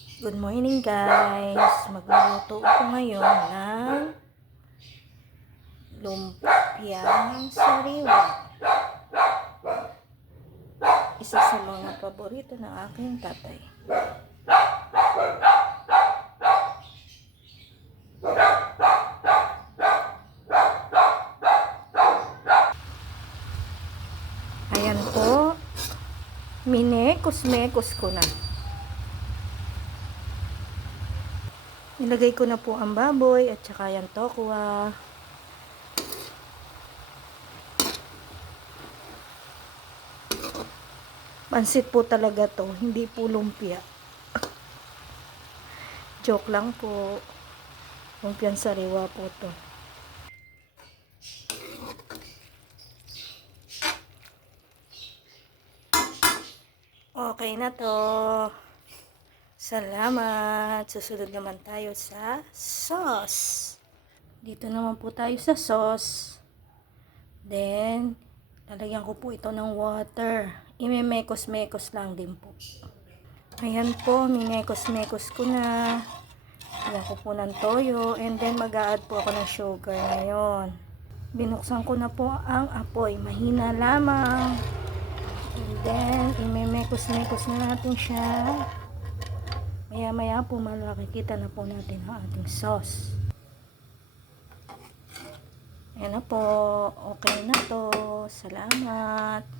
Good morning guys! Magluluto ako ngayon ng lumpiang sariwa. Isa sa mga paborito ng aking tatay. Ayan po, minekos-mekos ko na. Nilagay ko na po ang baboy at saka yung tokwa. Pansit po talaga to, hindi po lumpia. Joke lang po. Lumpiang sariwa po to. Okay na to. Salamat. Susunod naman tayo sa sauce. Dito naman po tayo sa sauce. Then, lalagyan ko po ito ng water. Imemekos-mekos lang din po. Ayan po, minekos-mekos ko na. Lagyan ko po ng toyo. And then, mag-a-add po ako ng sugar ngayon. Binuksan ko na po ang apoy. Mahina lamang. And then, imemekos-mekos na natin siya. Maya-maya po makikita na po natin ang ating sauce. Ayan na po. Okay na to. Salamat.